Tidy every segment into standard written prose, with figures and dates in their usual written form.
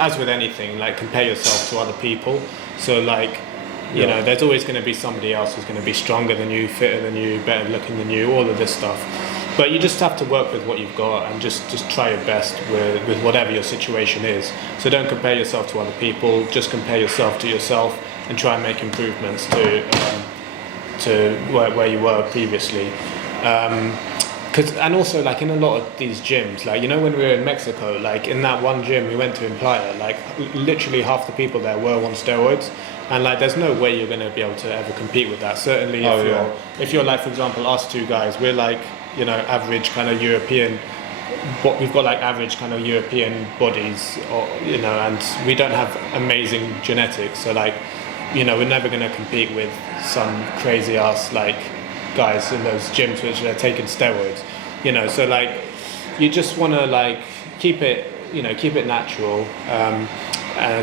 as with anything, like compare yourself to other people. So like, you know, there's always going to be somebody else who's going to be stronger than you, fitter than you, better looking than you, all of this stuff. But you just have to work with what you've got and just try your best with whatever your situation is. So don't compare yourself to other people. Just compare yourself to yourself and try and make improvements to where you were previously. And also, like, in a lot of these gyms, like, you know, when we were in Mexico, like, in that one gym we went to in Playa, like, literally half the people there were on steroids. And, like, there's no way you're going to be able to ever compete with that. Certainly if you're, like, for example, us two guys, we're, like, you know, average kind of European, we've got, like, average kind of European bodies, or, you know, and we don't have amazing genetics. So, like, you know, we're never going to compete with some crazy ass, like, guys in those gyms which are taking steroids, you know. So like, you just want to like keep it natural.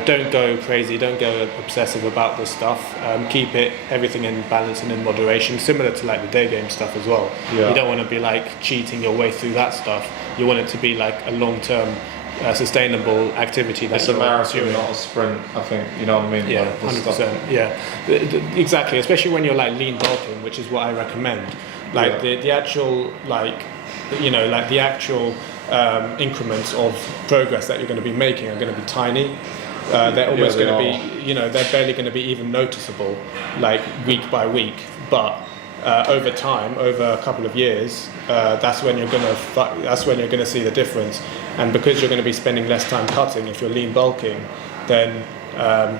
Don't go crazy, don't go obsessive about this stuff. Keep everything in balance and in moderation, similar to like the day game stuff as well. You don't want to be like cheating your way through that stuff. You want it to be like a long-term sustainable activity. It's a marathon, not a sprint, I think, you know what I mean? Yeah, 100%. Yeah, exactly, especially when you're like lean bulking, which is what I recommend. Like the actual, like, you know, like the actual increments of progress that you're going to be making are going to be tiny. They're almost going to be, you know, they're barely going to be even noticeable, like week by week. But over time, over a couple of years, that's when you're going to see the difference. And because you're going to be spending less time cutting, if you're lean bulking, then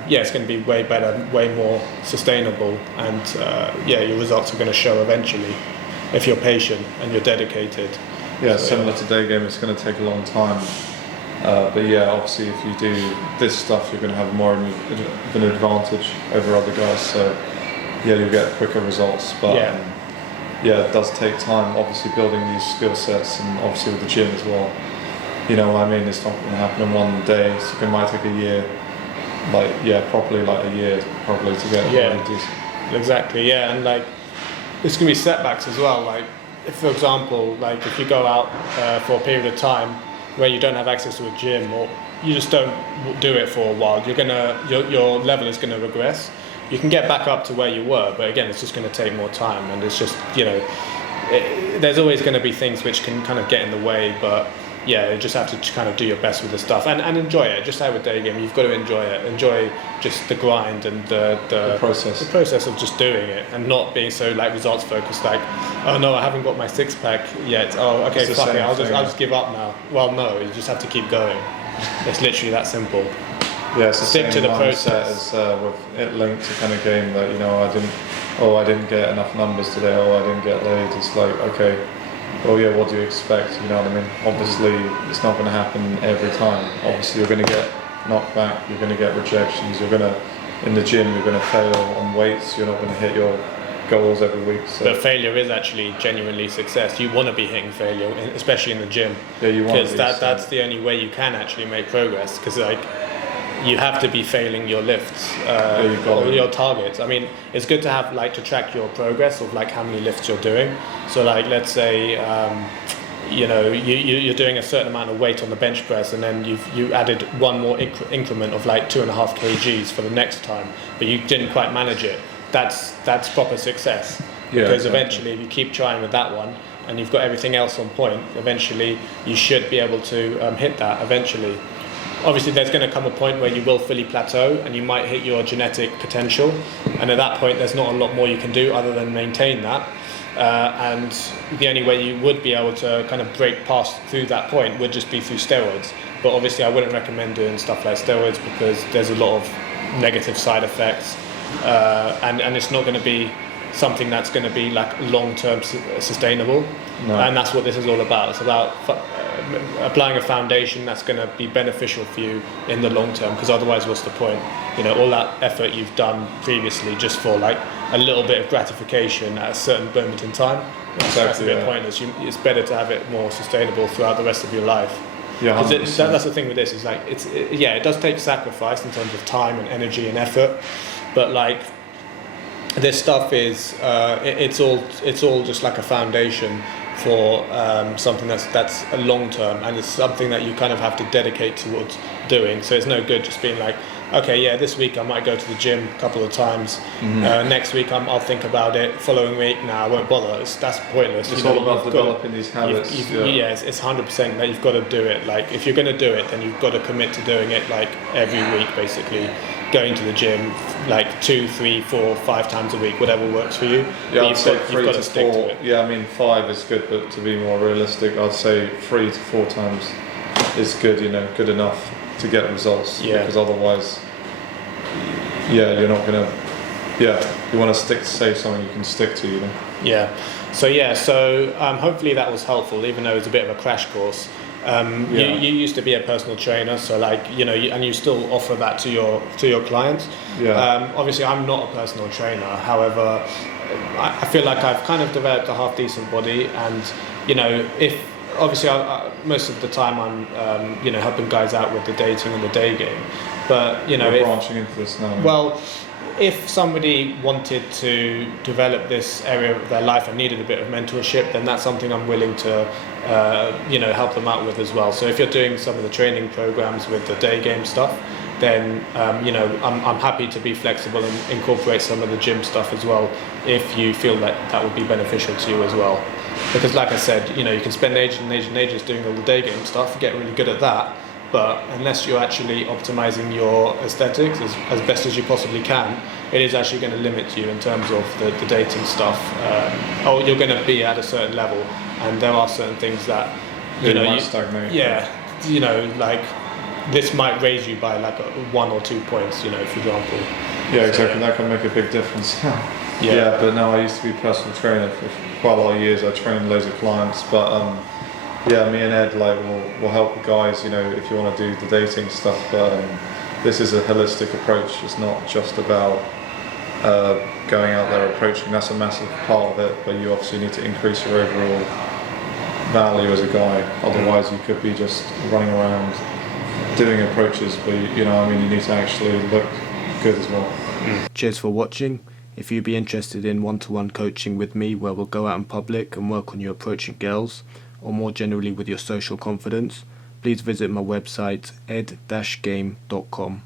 it's going to be way better, way more sustainable, and your results are going to show eventually if you're patient and you're dedicated. Yeah, so, similar to day game, it's going to take a long time. But yeah, obviously, if you do this stuff, you're going to have more of an advantage over other guys. So yeah, you'll get quicker results. But it does take time. Obviously, building these skill sets, and obviously with the gym as well. You know what I mean? It's not going to happen in one day. So it might take a year, properly like a year probably to get really decent. Exactly. Yeah, and like there's going to be setbacks as well. Like, if, for example, like if you go out for a period of time where you don't have access to a gym, or you just don't do it for a while, your level is going to regress. You can get back up to where you were, but again, it's just going to take more time, and it's just, you know, there's always going to be things which can kind of get in the way, but yeah, you just have to kind of do your best with the stuff and enjoy it. Just like with day game, you've got to enjoy it. Enjoy just the grind and the process. The process of just doing it and not being so like results focused. Like, oh no, I haven't got my six pack yet. Oh, okay, fuck it. I'll just give up now. Well, no, you just have to keep going. It's literally that simple. Yeah, it's the stick to the process. As with it linked to kind of game that, you know, I didn't get enough numbers today. I didn't get laid. It's like, okay. Oh yeah, what do you expect? You know what I mean? Obviously, it's not going to happen every time. Obviously, you're going to get knocked back. You're going to get rejections. In the gym, you're going to fail on weights. You're not going to hit your goals every week. So. But failure is actually genuinely success. You want to be hitting failure, especially in the gym. Yeah, you want to. Because that's the only way you can actually make progress. Because like, you have to be failing your lifts or your targets. I mean, it's good to have like to track your progress of like how many lifts you're doing. So like, let's say you know, you're doing a certain amount of weight on the bench press, and then you added one more increment of like 2.5 kgs for the next time, but you didn't quite manage it. That's proper success. Because eventually, if you keep trying with that one and you've got everything else on point, eventually you should be able to hit that eventually. Obviously, there's going to come a point where you will fully plateau and you might hit your genetic potential, and at that point there's not a lot more you can do other than maintain that, and the only way you would be able to kind of break past through that point would just be through steroids. But obviously I wouldn't recommend doing stuff like steroids because there's a lot of negative side effects, and it's not going to be something that's going to be like long-term sustainable. No. And that's what this is all about. It's about applying a foundation that's going to be beneficial for you in the long term, because otherwise what's the point? You know, all that effort you've done previously just for like a little bit of gratification at a certain moment in time, that's a bit pointless. It's better to have it more sustainable throughout the rest of your life. Yeah, that's the thing with this, is like it does take sacrifice in terms of time and energy and effort, but like this stuff is it's all just like a foundation for something that's a long term, and it's something that you kind of have to dedicate towards doing. So it's no good just being like, okay, yeah, this week I might go to the gym a couple of times. Next week I'll think about it. Following week, I won't bother. That's pointless. It's all about developing these habits. It's 100% that you've got to do it. Like, if you're going to do it, then you've got to commit to doing it like every week, basically. Going to the gym like 2, 3, 4, 5 times a week, whatever works for you. Yeah, I'd say 3 got to stick 4. to it. Yeah, I mean 5 is good, but to be more realistic, I'd say 3 to 4 times is good. Good enough to get results. Yeah. Because otherwise, you're not gonna. Yeah, you want to say something you can stick to. Yeah. So hopefully that was helpful, even though it was a bit of a crash course. You used to be a personal trainer, so and you still offer that to your clients. Yeah. Obviously, I'm not a personal trainer. However, I feel like I've kind of developed a half decent body, and if obviously most of the time I'm helping guys out with the dating and the day game, but We're branching into this now. Well, if somebody wanted to develop this area of their life and needed a bit of mentorship, then that's something I'm willing to help them out with as well. So if you're doing some of the training programs with the day game stuff, then I'm happy to be flexible and incorporate some of the gym stuff as well, if you feel that would be beneficial to you as well. Because like I said, you can spend ages and ages and ages doing all the day game stuff, get really good at that, but unless you're actually optimizing your aesthetics as best as you possibly can, it is actually going to limit you in terms of the dating stuff. You're going to be at a certain level, and there are certain things that you might stagnate. Yeah, like this might raise you by like 1 or 2 points, for example. Yeah, exactly. That can make a big difference. Yeah, but no, I used to be a personal trainer for quite a lot of years. I trained loads of clients, but me and Ed will help the guys, if you want to do the dating stuff. But this is a holistic approach. It's not just about going out there approaching. That's a massive part of it, but you obviously need to increase your overall value as a guy. Otherwise, you could be just running around doing approaches, but you need to actually look good as well. Cheers for watching. If you'd be interested in one-to-one coaching with me, where we'll go out in public and work on you approaching girls, or more generally with your social confidence, please visit my website ed-game.com.